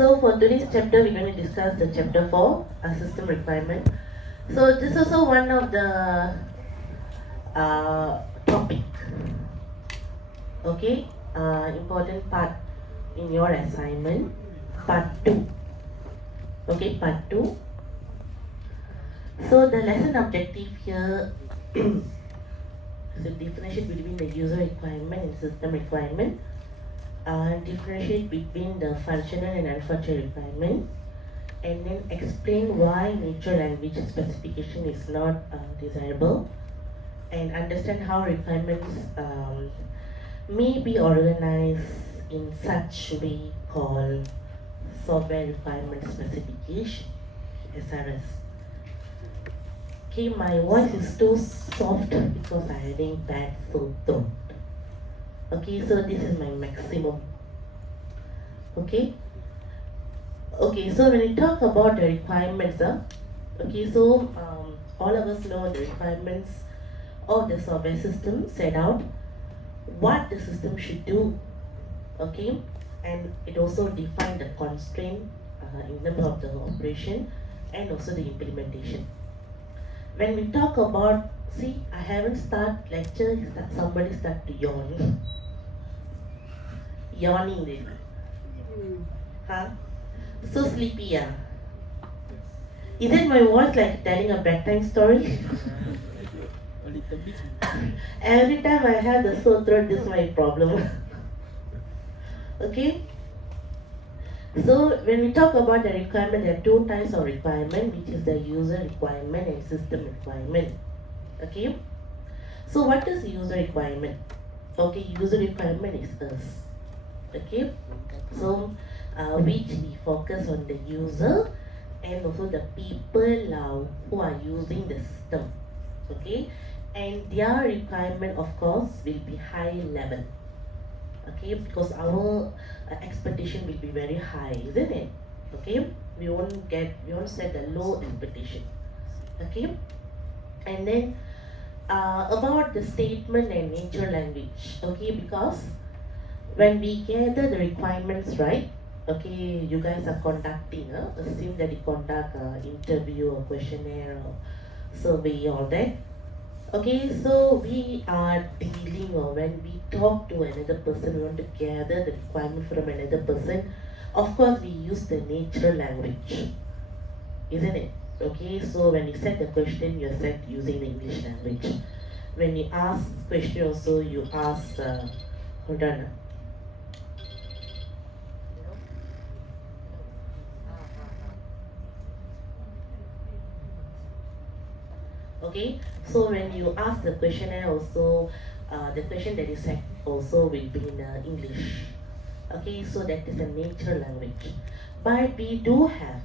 So for today's chapter, we're going to discuss the chapter 4, a system requirement. So this is also one of the topic, okay, important part in your assignment, part 2. Okay, part 2. So the lesson objective here is to differentiate between the user requirement and system requirement. Differentiate between the functional and unfunctional requirement, and then explain why natural language specification is not desirable, and understand how requirements may be organized in such way called software requirement specification, SRS. Okay, my voice is too soft because I'm having bad sore throat. Okay, so this is my maximum. Okay. Okay, so when we talk about the requirements, okay, so all of us know the requirements of the software system set out what the system should do, okay, and it also defines the constraint in terms of the operation and also the implementation. When we talk about, see, I haven't started lecture, somebody start to yawn. Yawning really. Huh? So sleepy, yeah. Is it my voice like telling a bedtime story? A little bit. Every time I have the sore throat, this is my problem. Okay? So when we talk about the requirement, there are two types of requirement, which is the user requirement and system requirement. Okay? So what is user requirement? Okay, user requirement is us. Okay? So which we focus on the user and also the people who are using the system. Okay? And their requirement, of course, will be high level. Okay, because our expectation will be very high, isn't it? Okay, we won't set a low expectation. Okay, and then about the statement and nature language. Okay, because when we gather the requirements, right? Okay, you guys are conducting, assume that you conduct an interview or questionnaire or survey, all that. Okay, so we are dealing, or when we talk to another person, we want to gather the requirement from another person. Of course, we use the natural language, isn't it? Okay, so when you set the question, you're set using the English language. When you ask question also, you ask, hold on. Okay, so when you ask the questionnaire also, the question that is set also will be in English. Okay, so that is the natural language. But we do have,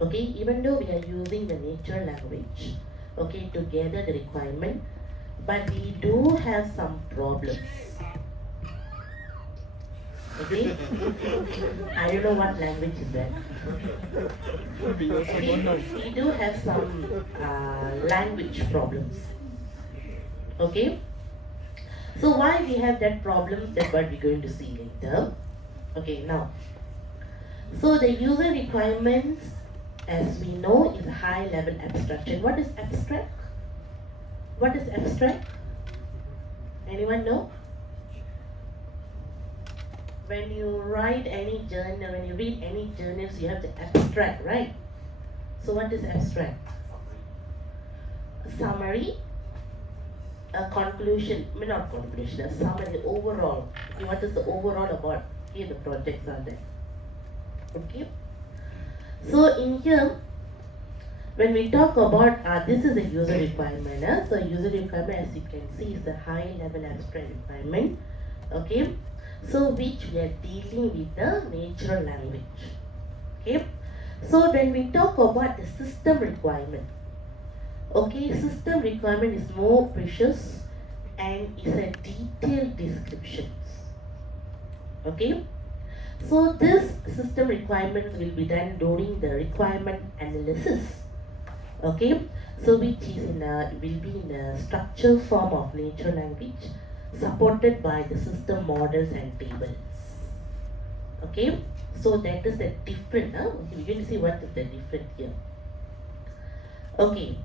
okay, even though we are using the natural language, okay, to gather the requirement, but we do have some problems. Okay, I don't know what language is that. We do have some language problems. Okay, so why we have that problem, that's what we're going to see later. Okay, now, so the user requirements, as we know, is a high level abstraction. What is abstract? What is abstract? Anyone know? When you write any journal, when you read any journals, you have the abstract, right? So what is abstract? A summary, a conclusion, not conclusion, a summary, overall. Okay, what is the overall about? Here the projects are there. Okay. So in here, when we talk about, this is a user requirement. So user requirement, as you can see, is the high level abstract requirement. Okay. So which we are dealing with the natural language. Okay. So when we talk about the system requirement, okay, system requirement is more precious and is a detailed description. Okay. So this system requirement will be done during the requirement analysis. Okay. So which is will be in a structured form of natural language, supported by the system models and tables. Okay, So that is the different. Okay, we're going to see what is the different here. Okay.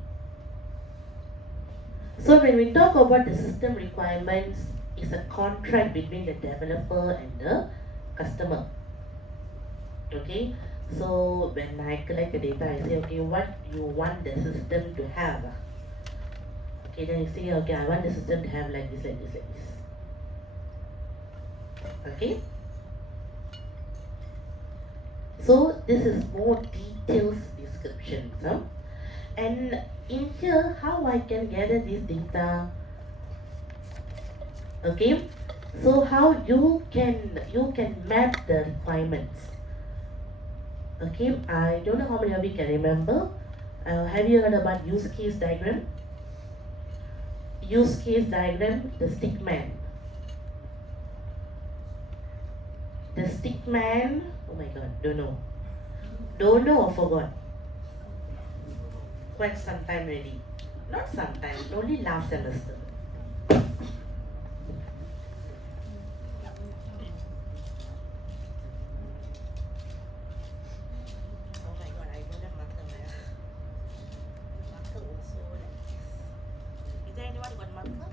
So when we talk about the system requirements, it's a contract between the developer and the customer. Okay. So when I collect the data, I say, okay, what you want the system to have. Okay, then you say, okay, I want the system to have like this, like this, like this. Okay. So this is more details descriptions. And in here, how I can gather this data. Okay. So how you can map the requirements. Okay. I don't know how many of you can remember. Have you heard about use case diagram? Use case diagram, the stick man. The stick man, oh my god, don't know. Don't know or forgot? Quite some time already. Not some time, only last semester. Oh my god, I don't have marker. Marker also like this. Is there anyone got marker?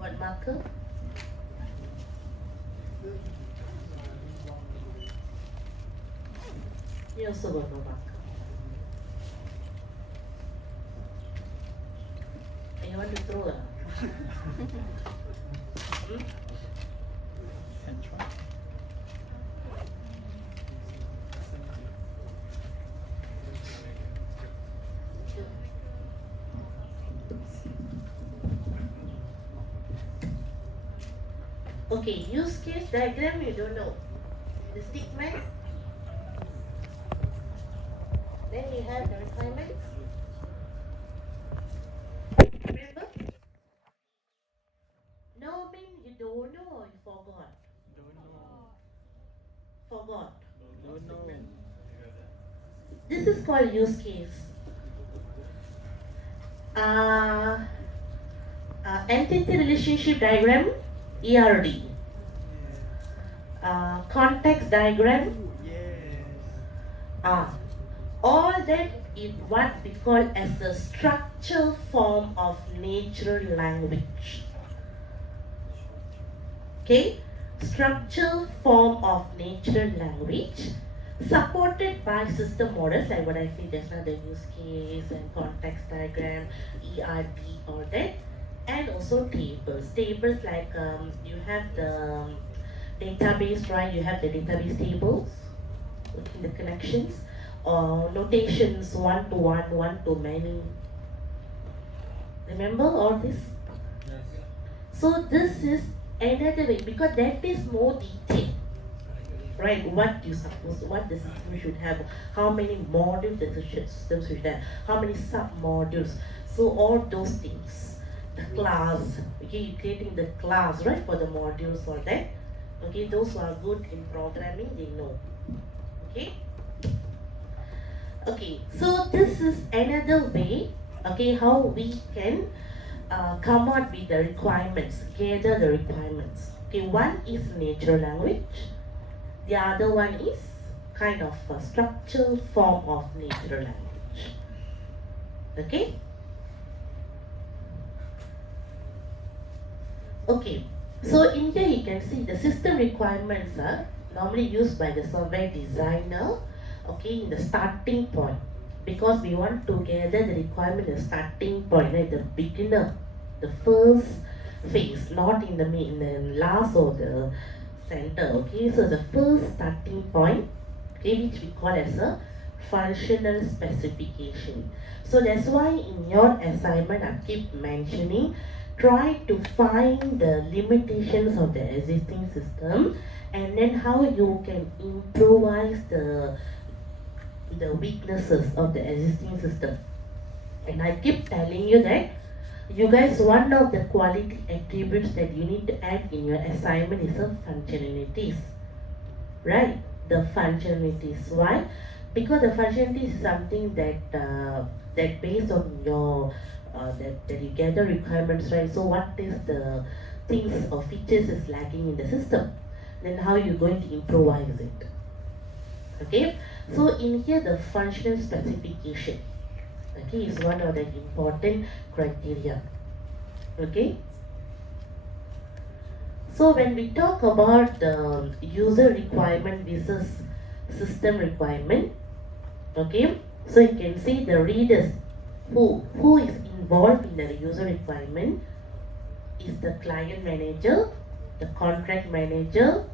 Got marker? You also got no marker. And you want to throw it? Can try. Okay, use case diagram you don't know. The stick man. Then you have the requirements. Remember? No mean you don't know or you forgot. Don't know. Forgot. Don't know. This is called use case. Entity relationship diagram, ERD. Context diagram, Yes. all that is what we call as the structural form of natural language. Okay, structural form of natural language supported by system models like what I said just now, the use case and context diagram, ERD, all that, and also tables. Tables like you have the database, right? You have the database tables, looking the connections, or notations, one to one, one to many. Remember all this? Yes. So this is another way because that is more detailed, right? What you suppose, what the system should have, how many modules the system should have, how many sub modules. So all those things, the class. Okay, you creating the class, right, for the modules or that. Okay, those who are good in programming, they know. Okay. Okay, so this is another way. Okay, how we can come out with the requirements, gather the requirements. Okay, one is natural language, the other one is kind of a structural form of natural language. Okay? Okay, so in here you can see the system requirements are normally used by the software designer, okay, in the starting point. Because we want to gather the requirement in the starting point, right, the beginner, the first phase, not in the last or the center. Okay, so the first starting point, okay, which we call as a functional specification. So that's why in your assignment I keep mentioning, try to find the limitations of the existing system and then how you can improvise the weaknesses of the existing system. And I keep telling you that you guys, one of the quality attributes that you need to add in your assignment is the functionalities, right? The functionalities. Why? Because the functionality is something that based on your that you gather requirements, right? So what is the things or features is lacking in the system? Then how you going to improvise it? Okay, so in here the functional specification, okay, is one of the important criteria. Okay, so when we talk about the user requirement versus system requirement, okay, so you can see the readers who is involved in the user requirement is the client manager, the contract manager,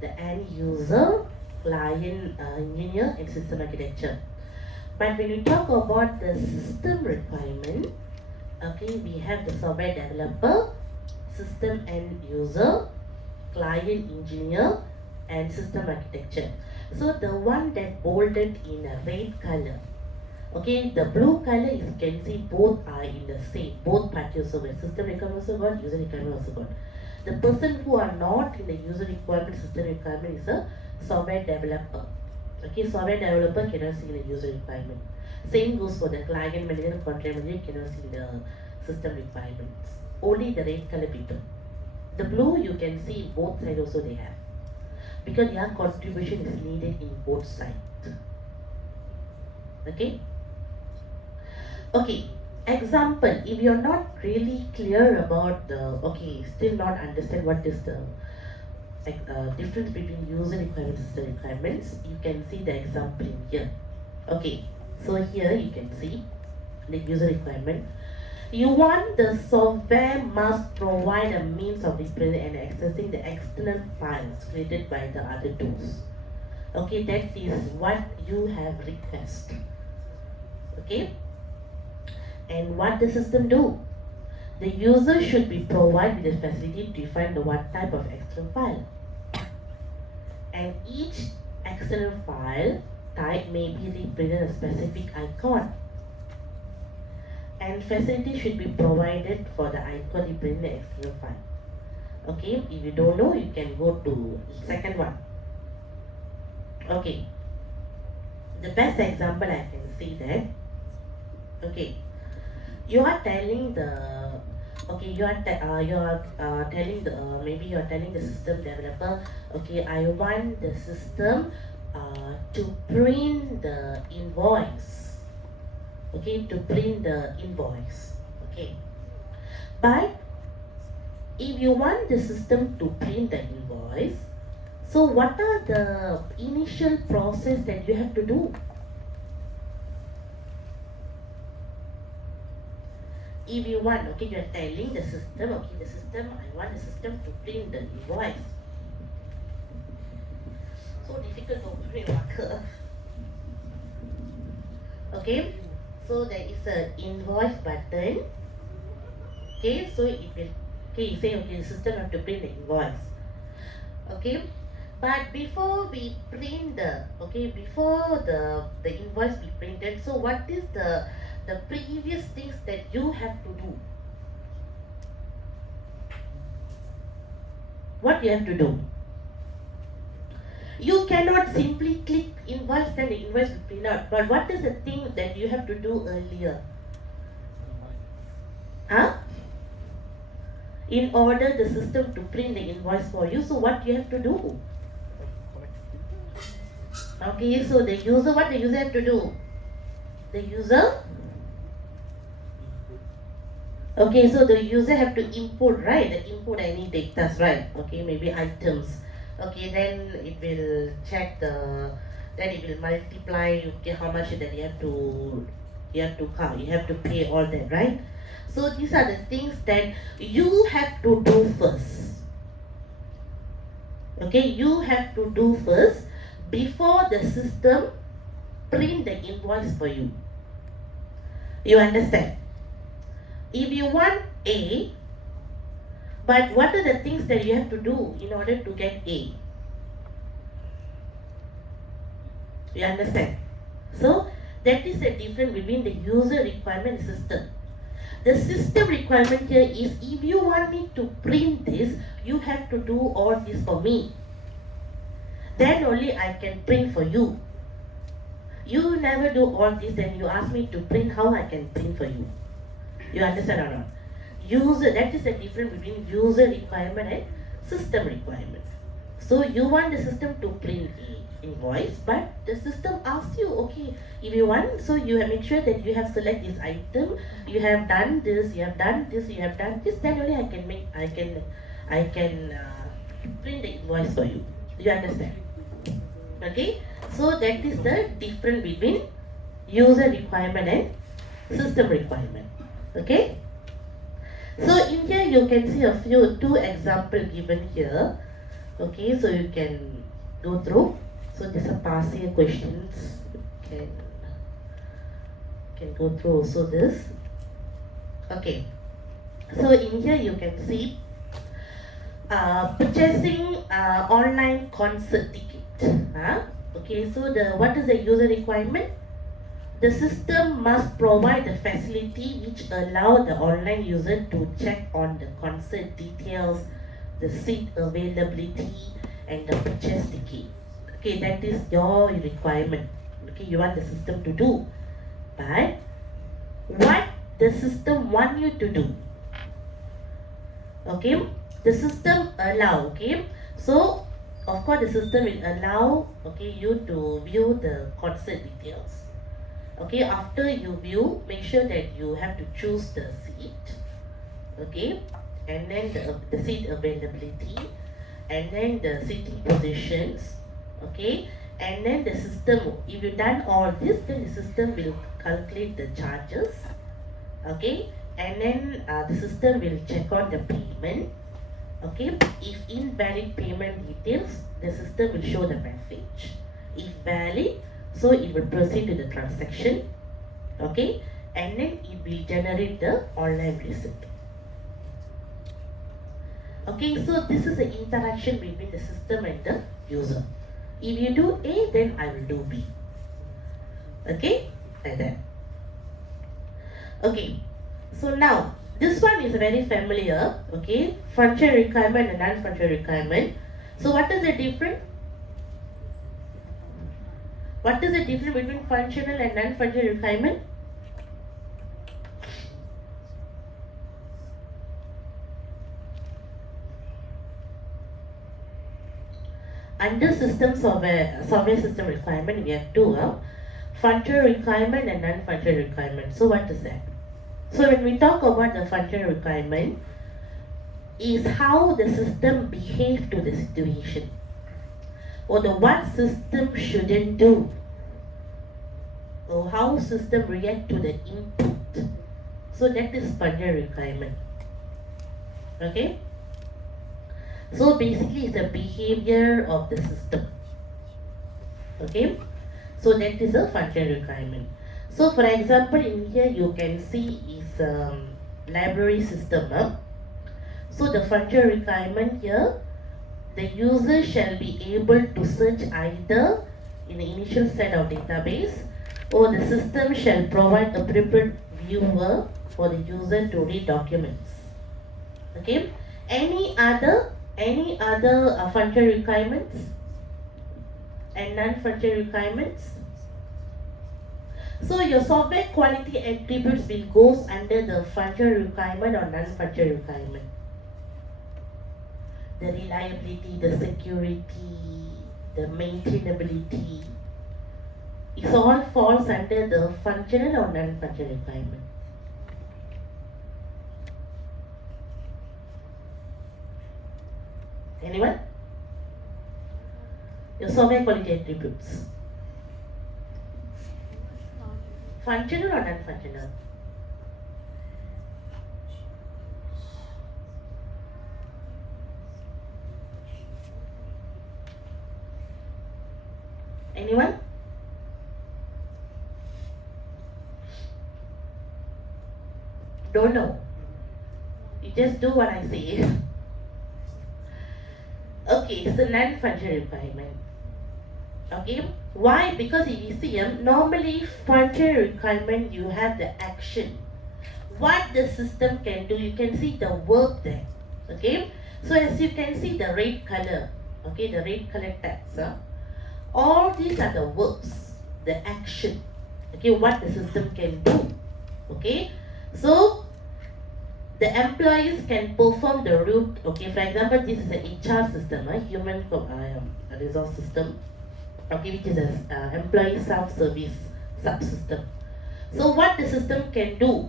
the end user, client engineer, and system architecture. But when we talk about the system requirement, okay, we have the software developer, system end user, client engineer, and system architecture. So the one that bolded in a red color, okay, the blue color is, you can see both are in the same, both parties also got, system requirement also got, user requirement also got. The person who are not in the user requirement, system requirement is a software developer. Okay, software developer cannot see the user requirement. Same goes for the client manager, contract manager cannot see the system requirements. Only the red color people. The blue you can see both sides also they have. Because their contribution is needed in both sides. Okay? Okay, example, if you're not really clear about the, okay, still not understand what is the difference between user requirements and system requirements, you can see the example in here. Okay, so here you can see the user requirement. You want the software must provide a means of representing and accessing the external files created by the other tools. Okay, that is what you have requested. Okay, and what the system do? The user should be provided with the facility to define the what type of external file. And each external file type may be represented a specific icon. And facility should be provided for the icon representing the external file. Okay, if you don't know, you can go to second one. Okay, the best example I can see that. Okay, you are telling the, okay, you are telling the maybe you are telling the system developer, okay, I want the system to print the invoice, okay, to print the invoice. Okay, but if you want the system to print the invoice, so what are the initial process that you have to do? If you want, okay, you are telling the system, okay, the system, I want the system to print the invoice. So difficult to print marker. Okay, so there is a invoice button. Okay, so it will, okay, you say, okay, the system have to print the invoice. Okay, but before we print the, okay, before the invoice be printed, so what is the previous things that you have to do? What you have to do? You cannot simply click invoice, then the invoice will print out. But what is the thing that you have to do earlier? Huh? In order the system to print the invoice for you, so what you have to do? Okay, so the user, what the user have to do? The user, okay, so the user have to input, right? The input any data, right? Okay, maybe items. Okay, then it will check the, then it will multiply, okay, how much that you have to count, you have to pay all that, right? So these are the things that you have to do first. Okay, you have to do first before the system print the invoice for you. You understand? If you want A, but what are the things that you have to do in order to get A? You understand? So that is the difference between the user requirement and system. The system requirement here is, if you want me to print this, you have to do all this for me. Then only I can print for you. You never do all this, then you ask me to print, how I can print for you? You understand or not? User, that is the difference between user requirement and system requirement. So you want the system to print A. invoice, but the system asks you, okay, if you want, so you have make sure that you have select this item, you have done this, you have done this, you have done this, then only I can print the invoice for you. Do you understand? Okay, so that is the difference between user requirement and system requirement. Okay, so in here you can see two example given here. Okay, so you can go through. So these are past year questions. You can go through also this. Okay, so in here you can see purchasing online concert ticket. Okay, so what is the user requirement? The system must provide the facility which allow the online user to check on the concert details, the seat availability, and the purchase ticket. Okay, that is your requirement. Okay, you want the system to do. But what the system want you to do? Okay, the system allow. Okay, so of course the system will allow, okay, you to view the concert details. Okay, after you view, make sure that you have to choose the seat. Okay, and then the seat availability, and then the seating positions. Okay, and then the system, if you done all this, then the system will calculate the charges. Okay, and then the system will check on the payment. Okay, if invalid payment details, the system will show the message. If valid, so it will proceed to the transaction. Okay, and then it will generate the online receipt. Okay, so this is the interaction between the system and the user. If you do A, then I will do B. Okay, like that. Okay, so now this one is very familiar. Okay, functional requirement and non-functional requirement. So what is the difference? What is the difference between functional and non-functional requirement? Under software system requirement, we have two, functional requirement and non-functional requirement. So what is that? So when we talk about the functional requirement, is how the system behave to the situation, or the what system shouldn't do, or how system react to the input. So that is functional requirement. Okay, so basically it's the behavior of the system. Okay, so that is a functional requirement. So for example, in here you can see is library system. So the functional requirement here, the user shall be able to search either in the initial set of database, or the system shall provide appropriate viewer for the user to read documents. Okay, any other functional requirements and non-functional requirements? So your software quality attributes will goes under the functional requirement or non-functional requirement. The reliability, the security, the maintainability, it all falls under the functional or non-functional requirement. Anyone? Your software quality attributes. Functional or non-functional? Anyone? Don't know. You just do what I say. Okay, so non-functional requirement. Okay, why? Because if you see, normally functional requirement, you have the action. What the system can do, you can see the work there. Okay, so as you can see the red color, okay, the red color text. All these are the verbs, the action. Okay, what the system can do. Okay, so the employees can perform the route. Okay, for example, this is an HR system, a human resource system. okay, which is a employee self-service subsystem. So what the system can do,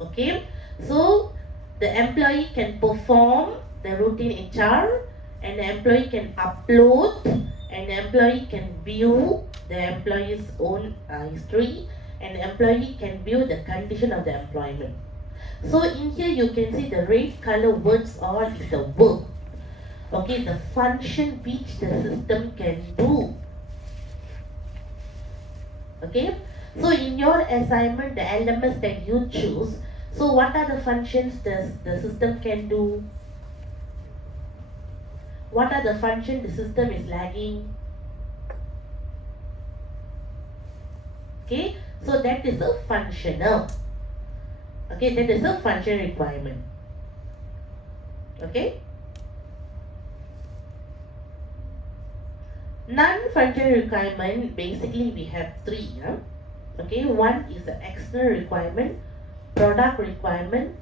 okay, so the employee can perform the routine HR, and the employee can upload, and the employee can view the employee's own history, and the employee can view the condition of the employment. So in here you can see the red color words all is the work, okay, the function which the system can do. Okay, so in your assignment, the elements that you choose, so what are the functions does the system can do? What are the functions the system is lagging? Okay, so that is a functional. Okay, that is a function requirement. Okay, non-functional requirement, basically we have three. Okay, one is the external requirement, product requirement,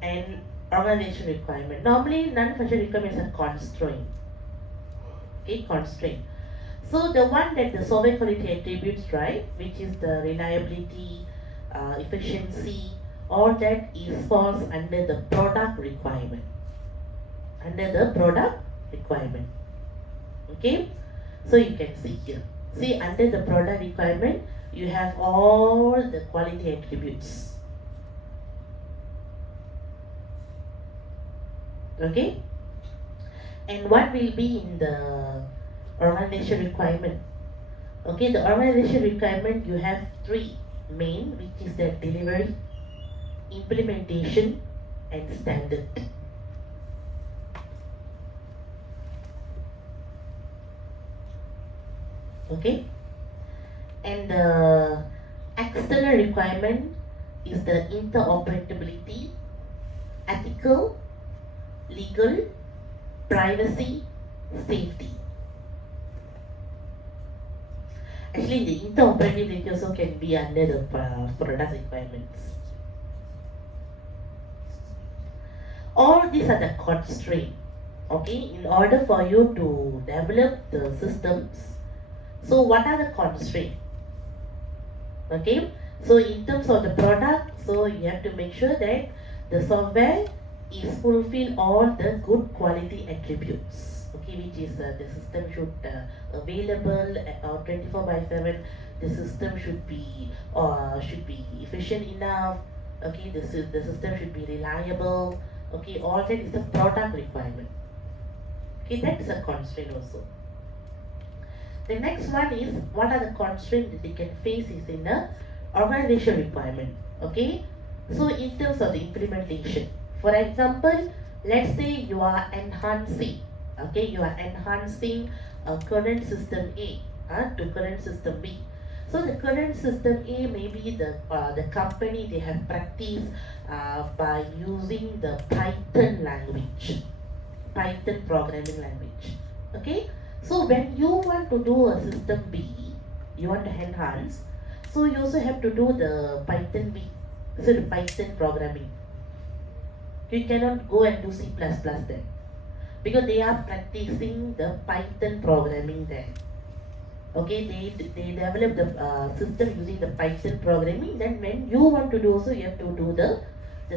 and organization requirement. Normally, non-functional requirement is a constraint. Okay, constraint. So the one that the software quality attributes, right, which is the reliability, efficiency, all that is falls under the product requirement. Under the product requirement. Okay, so you can see here. See, under the product requirement, you have all the quality attributes. Okay, and what will be in the organization requirement? Okay, the organization requirement, you have three main, which is the delivery, implementation, and standard. Okay, and the external requirement is the interoperability, ethical, legal, privacy, safety. Actually, the interoperability also can be under the product requirements. All these are the constraints. Okay, in order for you to develop the systems, so what are the constraints? Okay, so in terms of the product, so you have to make sure that the software is fulfill all the good quality attributes. Okay, which is the system should available 24/7. The system should be efficient enough. Okay, the system should be reliable. Okay, all that is the product requirement. Okay, that is a constraint also. The next one is what are the constraints that they can face is in the organization requirement. Okay, so in terms of the implementation, for example, let's say you are enhancing, okay, you are enhancing a current system A to current system B. So the current system A, maybe the company they have practiced by using the Python language, Python programming language. Okay, so when you want to do a system B, you want to enhance, so you also have to do the Python B, so the Python programming. You cannot go and do C++ there because they are practicing the Python programming there. Okay, they develop the system using the Python programming. Then when you want to do also, you have to do the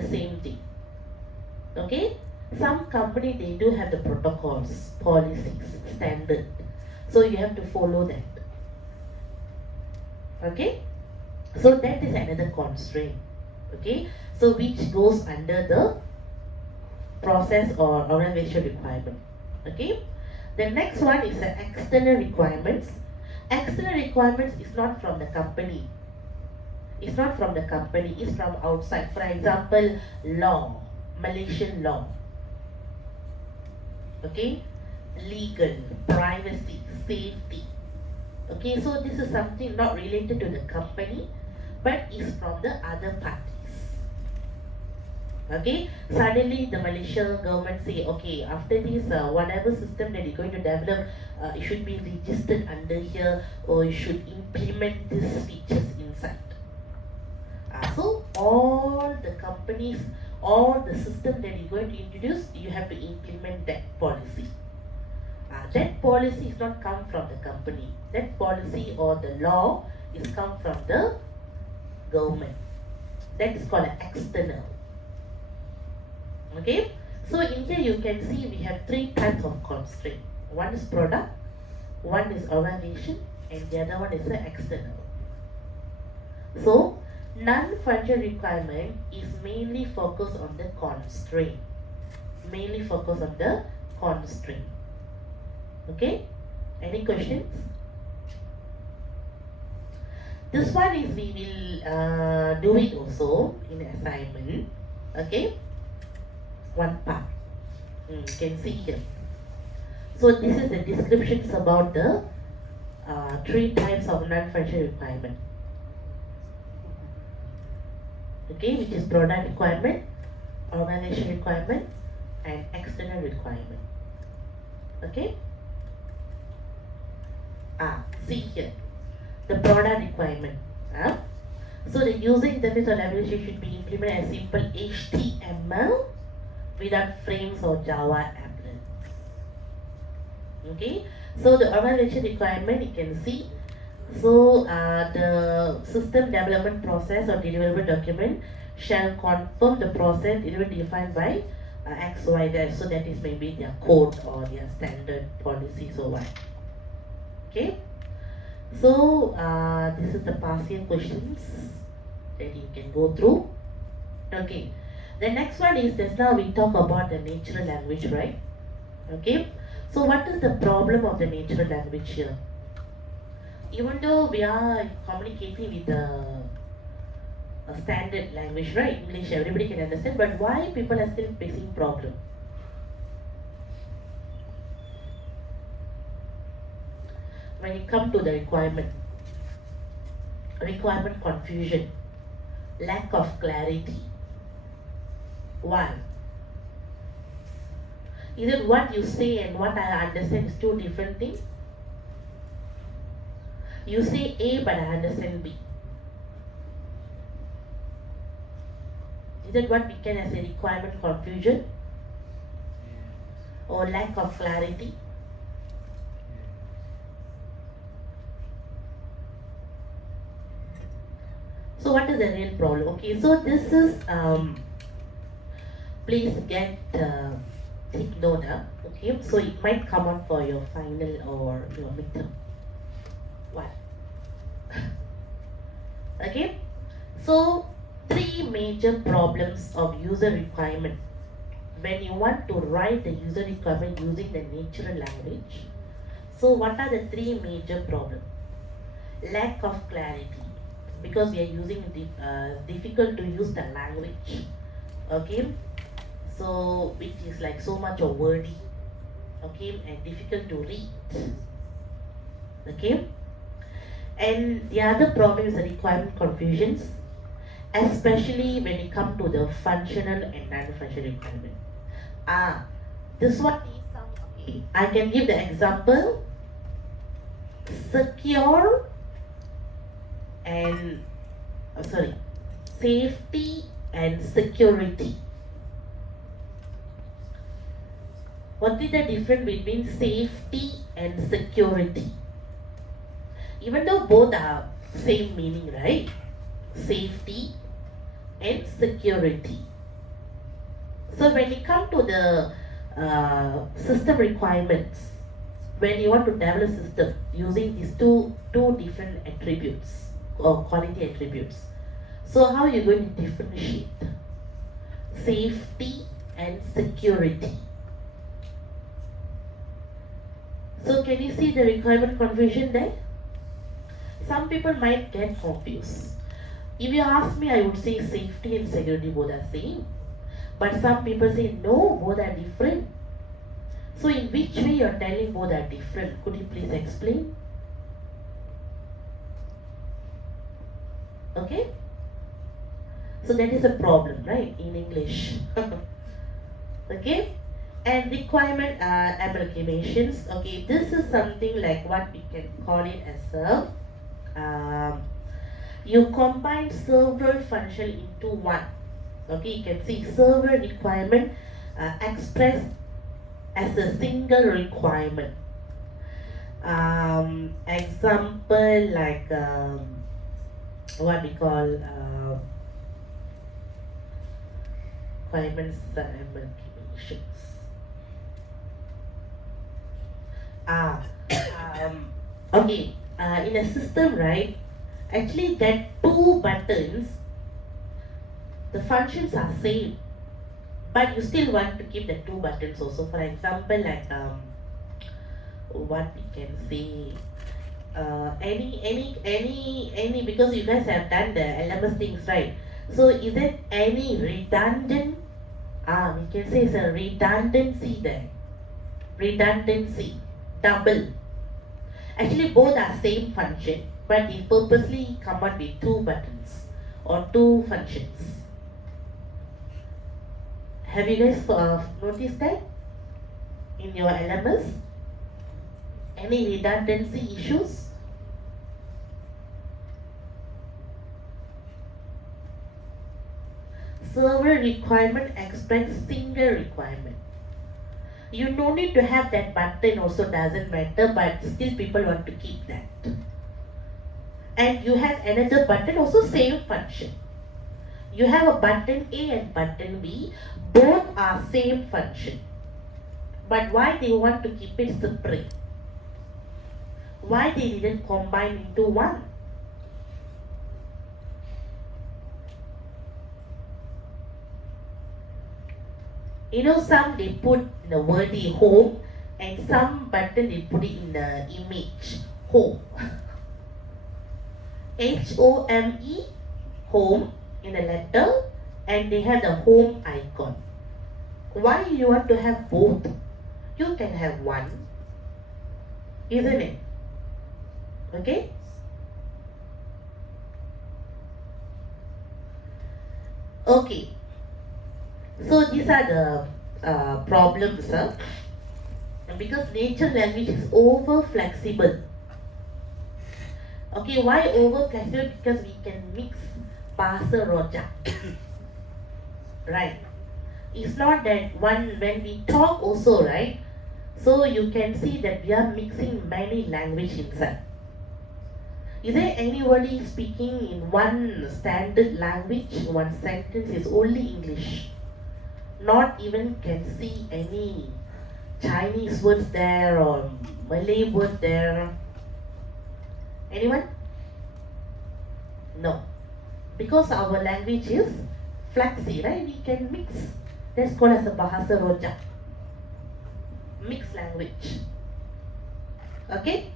same thing. Okay, some company they do have the protocols, policies, standard, so you have to follow that. Okay, so that is another constraint. Okay, so which goes under the process or organization requirement. Okay, the next one is the external requirements. External requirements is not from the company. It's not from the company, it's from outside. For example, law, Malaysian law. Okay, legal, privacy, safety. Okay, so this is something not related to the company, but is from the other parties. Okay, suddenly the Malaysian government say, okay, after this, whatever system that you're going to develop, it should be registered under here, or you should implement these features inside. So all the companies, all the system that you're going to introduce, you have to implement that policy. That policy is not come from the company. That policy or the law is come from the government. That is called an external. Okay. So in here you can see we have three types of constraint. One is product, one is organization, and the other one is the external. So non-functional requirement is mainly focused on the constraint. Mainly focused on the constraint. Okay? Any questions? This one is we will do it also in assignment. Okay? One part. You can see here. So this is the descriptions about the three types of non-functional requirement. Okay, which is product requirement, organization requirement, and external requirement. Okay? See here. The product requirement. So the user interface or application should be implemented as simple HTML without frames or Java applets. Okay, so the organization requirement you can see. So the system development process or deliverable document shall confirm the process defined by X, Y, Z. So that is maybe their code or their standard policies or what. Okay. So this is the past year questions that you can go through. Okay. The next one is just now we talk about the natural language, right? Okay. So what is the problem of the natural language here? Even though we are communicating with a standard language, right? English, everybody can understand, but why people are still facing problem? When you come to the requirement confusion, lack of clarity. Why? Is it what you say and what I understand is two different things? You say A but I understand B. Is that what we can as a requirement confusion? Or lack of clarity? So what is the real problem? Okay, so this is please get take note. Okay, so it might come up for your final or your midterm. What? Okay, so three major problems of user requirement. When you want to write the user requirement using the natural language, so what are the three major problems? Lack of clarity, because we are using difficult to use the language. Okay, so which is like so much of wordy, okay, and difficult to read. Okay, and the other problem is the requirement confusions, especially when it comes to the functional and non-functional requirement. This one is some, okay, I can give the example: secure and safety and security. What is the difference between safety and security? Even though both are same meaning, right? Safety and security. So when you come to the system requirements, when you want to develop a system using these two different attributes or quality attributes, so how are you going to differentiate safety and security? So can you see the requirement confusion there? Some people might get confused. If you ask me, I would say safety and security both are same. But some people say no, both are different. So in which way you are telling both are different? Could you please explain? Okay? So that is a problem, right, in English. Okay? And requirement amalgamations. Okay, this is something like what we can call it as a you combine several functions into one. Okay, you can see server requirement expressed as a single requirement. Example like what we call requirements issues. Ah, okay. In a system, right? Actually, that two buttons, the functions are same, but you still want to keep the two buttons also. For example, like what we can say, any because you guys have done the LMS things, right? So is it any redundant? We can say it's a redundancy there. Redundancy, double. Actually, both are same function, but they purposely come out with two buttons or two functions. Have you guys noticed that in your LMS? Any redundancy issues? Server requirement expects single requirement. You no need to have that button also, doesn't matter, but still people want to keep that. And you have another button also, same function. You have a button A and button B, both are same function. But why they want to keep it separate? Why they didn't combine into one? You know, some they put the word home, and some button they put it in the image home. HOME, home in a letter, and they have the home icon. Why you want to have both? You can have one, isn't it? Okay? Okay. So these are the problems, because nature language is over flexible. Okay, why over flexible? Because we can mix bahasa rojak. Right. It's not that one when we talk also, right? So you can see that we are mixing many language inside. Is there anybody speaking in one standard language? One sentence is only English. Not even can see any Chinese words there or Malay word there. Anyone? No. Because our language is flexi, right? We can mix. That's called as a bahasa rojak. Mixed language. Okay?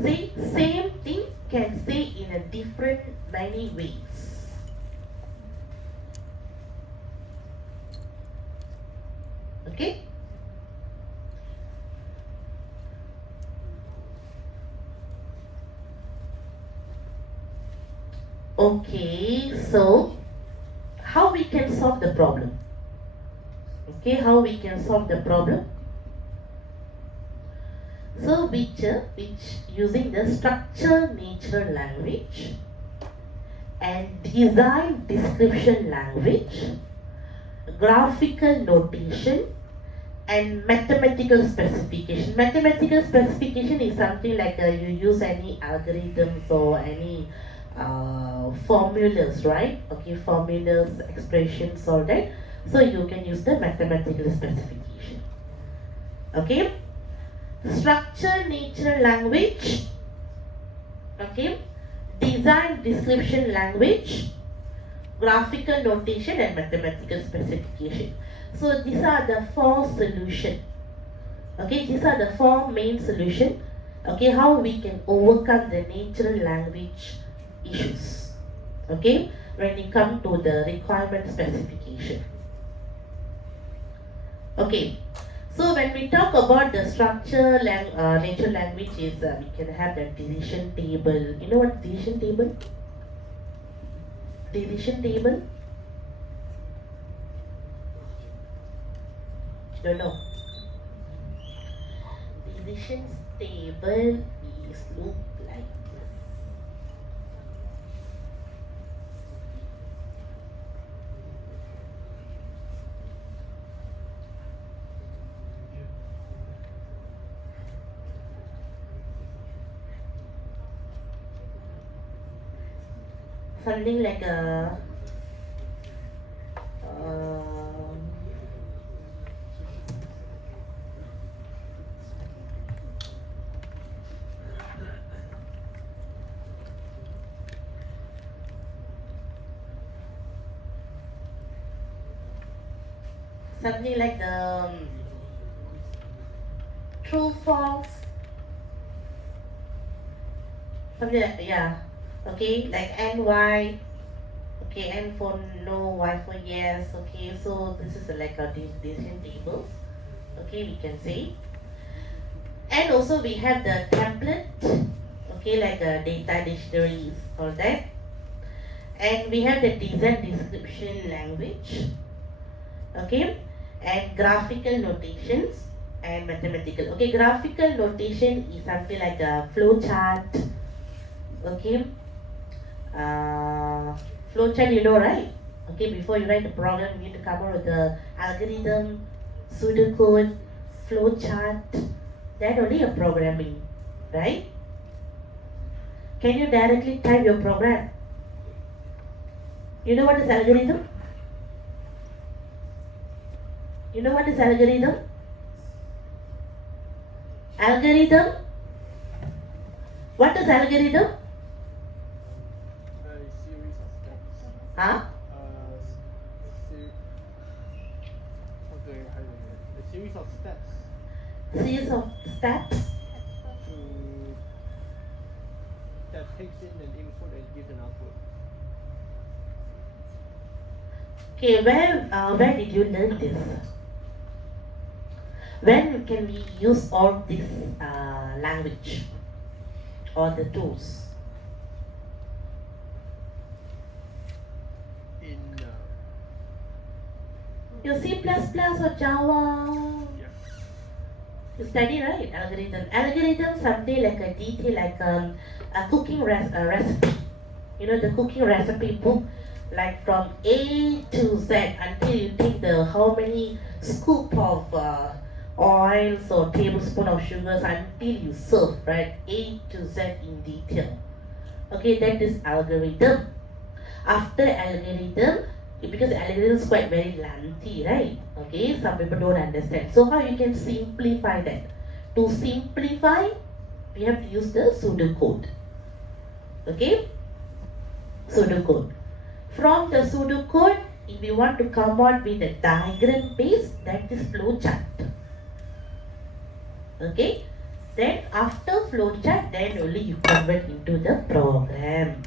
See, same thing can say in a different many ways. Okay? Okay, so how we can solve the problem? Okay, how we can solve the problem? So which using the structure nature language and design description language, graphical notation, and mathematical specification. Mathematical specification is something like you use any algorithms or any formulas, right? Okay, formulas, expressions, all that. So you can use the mathematical specification. Okay, structure nature language. Okay, design description language, graphical notation, and mathematical specification. So these are the four solutions. Okay, these are the four main solutions. Okay, how we can overcome the natural language issues. Okay, when we come to the requirement specification. Okay, so when we talk about the structure nature language is we can have the decision table. You know what decision table? Decision table? Don't know. Decision table is look like this. something like a um, something like the true false, something like, yeah, okay, like ny, okay, n for no, y for yes, okay, so this is like a decision tables, okay, we can say. And also we have the template, okay, like data dictionaries, all that. And we have the design description language, okay, and graphical notations and mathematical. Okay, graphical notation is something like a flow chart, okay. Uh, Flow chart, you know, right? Okay, before you write the program, you need to come up with the algorithm, pseudocode, flow chart. That only a programming, right? Can you directly type your program? You know what is algorithm? You know what is algorithm? Algorithm? What is algorithm? A series of steps. Huh? Okay, a series of steps Series of steps. to that takes in an input and gives an output. Okay, where did you learn this? When can we use all this language or the tools? In Your C++ or Java, yeah. you study, right? Algorithm. Algorithm something like a detail, like a cooking recipe. You know the cooking recipe book, like from A to Z until you take the how many scoop of oils or tablespoon of sugars until you serve, right? A to Z in detail. Okay, that is algorithm. After algorithm, because algorithm is quite very lengthy, right? Okay, some people don't understand. So how you can simplify that? To simplify, we have to use the pseudocode. Okay, pseudocode. From the pseudocode, if we want to come out with a diagram base, that is flowchart. Okay, then after flowchart, then only you convert into the program.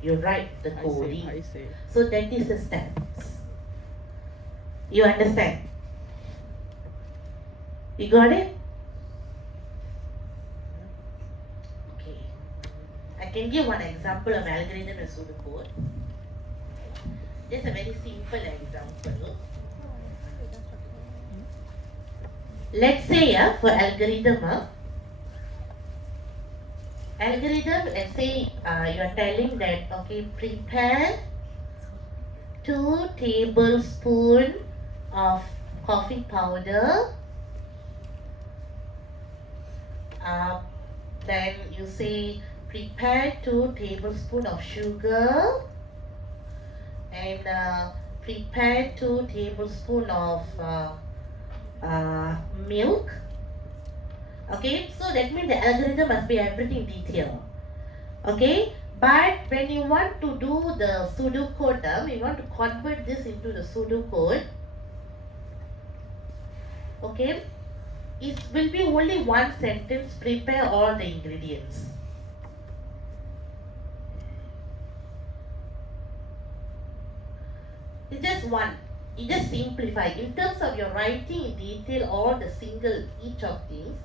You write the coding. I say. So that is the steps. You understand? You got it? Okay. I can give one example of algorithm and pseudocode. Just a very simple example. Let's say for algorithm, let's say you are telling that, okay, prepare 2 tablespoons of coffee powder. Then you say prepare 2 tablespoons of sugar and prepare 2 tablespoons of milk. Okay, so that means the algorithm must be everything detailed. Okay, but when you want to do the pseudocode, you want to convert this into the pseudocode. Okay, it will be only one sentence, prepare all the ingredients. It's just one. You just simplify. In terms of your writing in detail all the single each of things,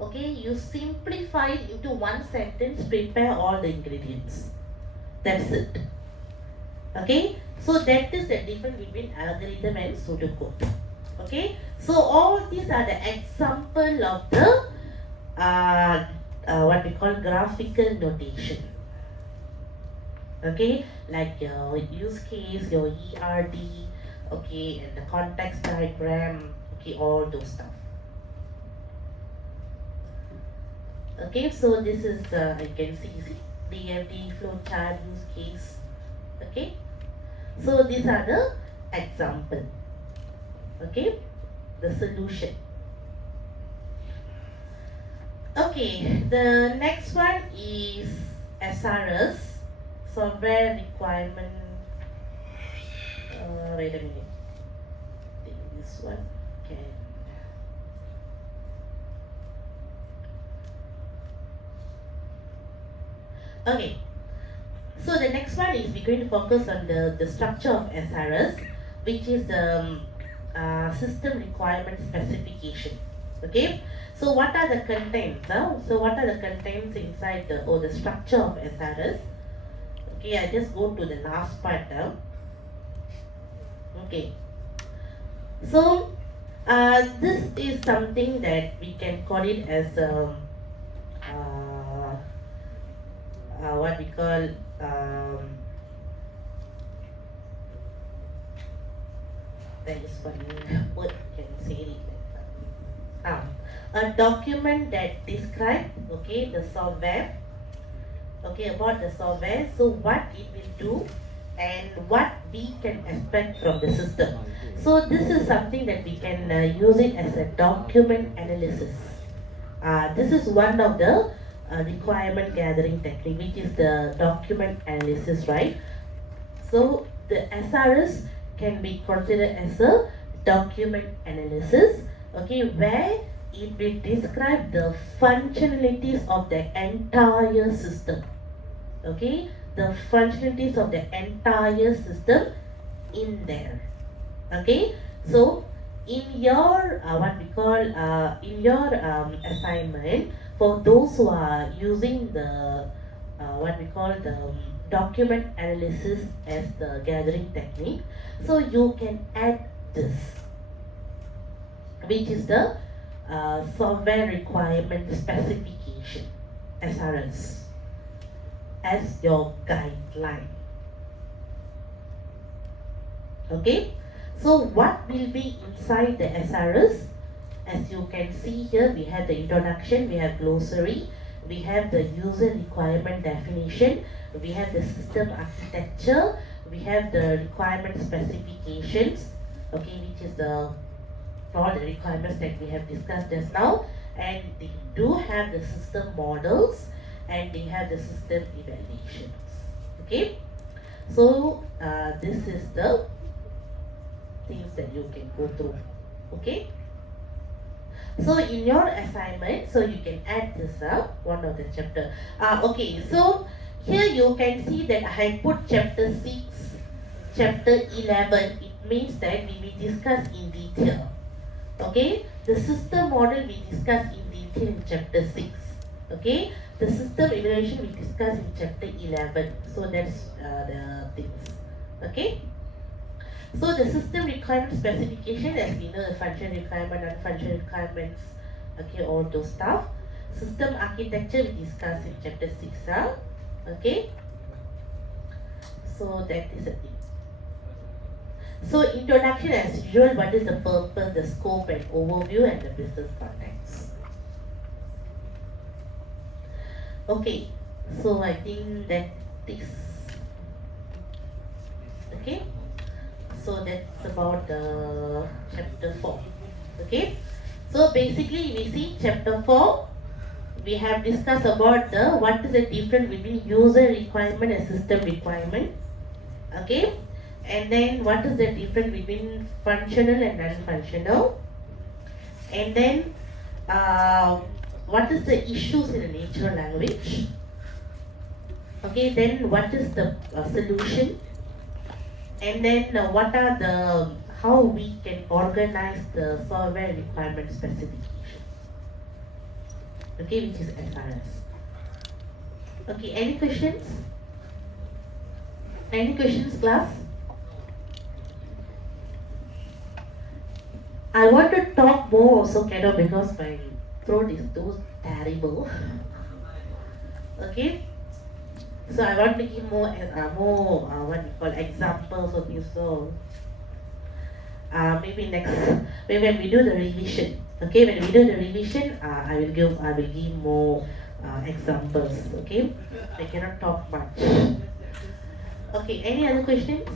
okay, you simplify it into one sentence, prepare all the ingredients. That's it. Okay, so that is the difference between algorithm and pseudocode. Okay, so all these are the example of the what we call graphical notation. Okay, like your use case, your ERD, okay, and the context diagram, okay, all those stuff. Okay, so this is you can see BFD flowchart use case. Okay, so these are the example. Okay, the solution. Okay, the next one is SRS, software requirement. Wait a minute. I think this one can. Okay, so the next one is we're going to focus on the structure of SRS, which is the system requirement specification. Okay, so what are the contents? So what are the contents inside the structure of SRS? Okay, I just go to the last part now. Okay, so this is something that we can call it as uh, what we call there is one word can say it like that. A document that describes okay the software, okay, about the software, so what it will do and what we can expect from the system. So this is something that we can use it as a document analysis. This is one of the requirement gathering technique, which is the document analysis, right? So the SRS can be considered as a document analysis, okay, where it will describe the functionalities of the entire system, okay, the functionalities of the entire system in there, okay. So in your what we call in your assignment, for those who are using the what we call the document analysis as the gathering technique, so you can add this, which is the software requirement specification, SRS, as your guideline. Okay, so what will be inside the SRS? As you can see here, we have the introduction, we have glossary, we have the user requirement definition, we have the system architecture, we have the requirement specifications, okay, which is the all the requirements that we have discussed just now, and they do have the system models and they have the system evaluations. Okay, so this is the things that you can go through. Okay, so in your assignment, so you can add this up one of the chapter. Okay, so here you can see that I put chapter 6, chapter 11. It means that we will discuss in detail. Okay, the system model we discuss in detail in chapter 6. Okay, the system evaluation we discuss in chapter 11. So that's the things. Okay, so the system requirement specification, as we know, the function requirement and function requirements, okay, all those stuff. System architecture we discuss in chapter 6. Okay, so that is the thing. So introduction as usual, what is the purpose, the scope and overview, and the business context. Okay, so I think that is okay. So that's about the chapter 4. Okay, so basically we see chapter 4, we have discussed about the what is the difference between user requirement and system requirement. Okay, and then what is the difference between functional and non-functional, and then what is the issues in a natural language. Okay, then what is the solution, and then what are the how we can organize the software requirement specification, okay, which is SRS. Okay, any questions? Any questions, class? I want to talk more also cannot because my throat is too terrible. Okay, so I want to give more what we call examples of this. So maybe when we do the revision. Okay, when we do the revision, I will give more examples. Okay, I cannot talk much. Okay, any other questions?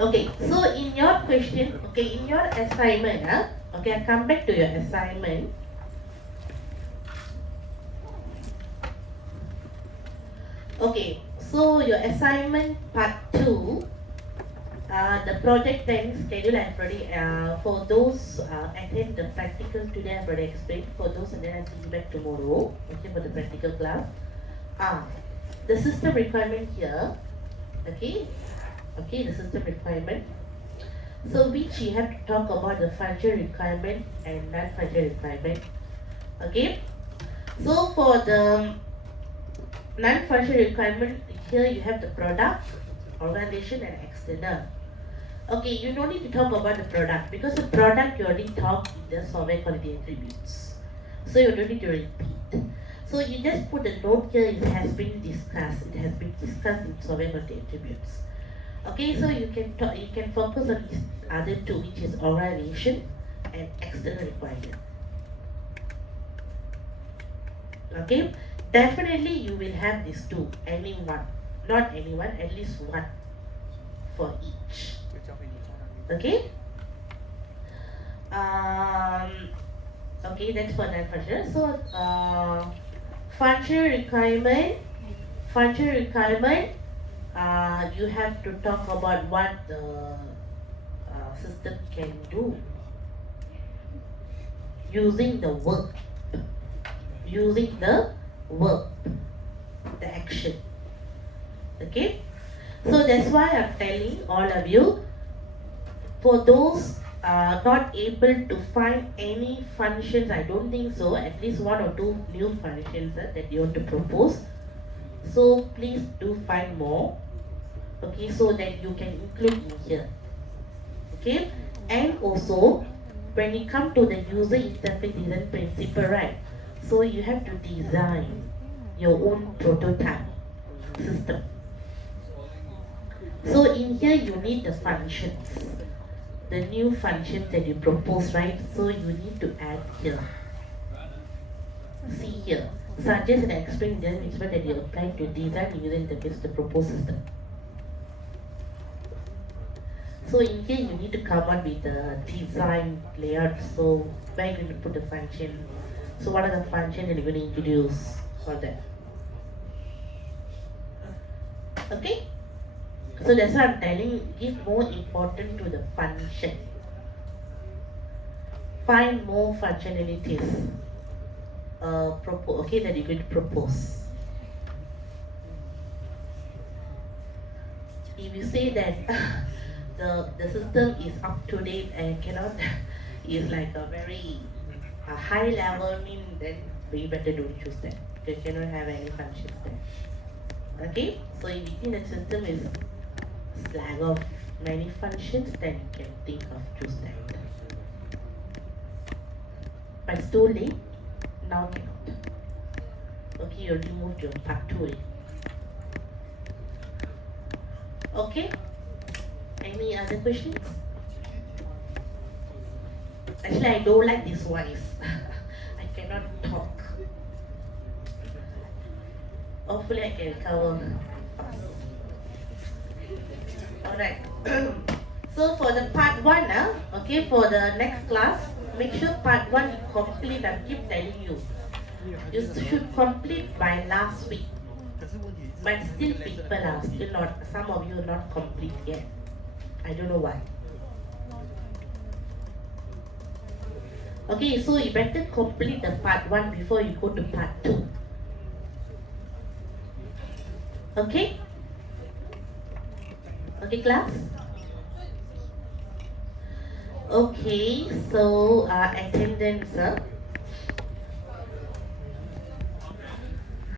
Okay, so in your question, okay, in your assignment, okay, I come back to your assignment. Okay, so your assignment part 2, the project time schedule I've already, for those attend the practical today I've already explained. For those and then I'll see you back tomorrow, okay, for the practical class. The system requirement here, okay, the system requirement. So which you have to talk about the function requirement and non-function requirement, okay. So for the non-function requirement, here you have the product, organization and external. Okay, you don't need to talk about the product because the product you already talked in the software quality attributes. So you don't need to repeat. So you just put a note here, it has been discussed. It has been discussed in software quality attributes. Okay, so you can focus on these other two, which is organization and external requirement. Okay, definitely you will have these two, anyone, not anyone, at least one for each. Okay. Okay, that's for that function. So function requirement, you have to talk about what the system can do using the verb, the action. Okay, so that's why I'm telling all of you, for those not able to find any functions, I don't think so, at least one or two new functions that you want to propose. So please do find more, okay, so that you can include in here. Okay, and also when you come to the user interface design principle, right? So you have to design your own prototype system. So in here you need the functions, the new functions that you propose, right? So you need to add here. See here, suggest and explain the principle that you apply to design user interface to propose system. So in here you need to come up with the design layout. So where are you going to put the function? So what are the functions that you're going to introduce for that? Okay? So that's why I'm telling, give more importance to the function. Find more functionalities okay, that you're going to propose. If you say that the system is up to date and cannot is like a very high level, then we better don't choose that. You cannot have any functions there. Okay, so if you think that system is slag of many functions, then you can think of choose that. But it's too late, now cannot. Okay, you already moved to part 2. Okay, any other questions? Actually, I don't like this voice. I cannot talk. Hopefully I can recover fast. Alright. So for the part 1, okay, for the next class, make sure part 1 you complete. I keep telling you. You should complete by last week. But still people are still not, some of you are not complete yet. I don't know why. Okay, so you better complete the part 1 before you go to part 2. Okay? Okay, class? Okay, so attendance.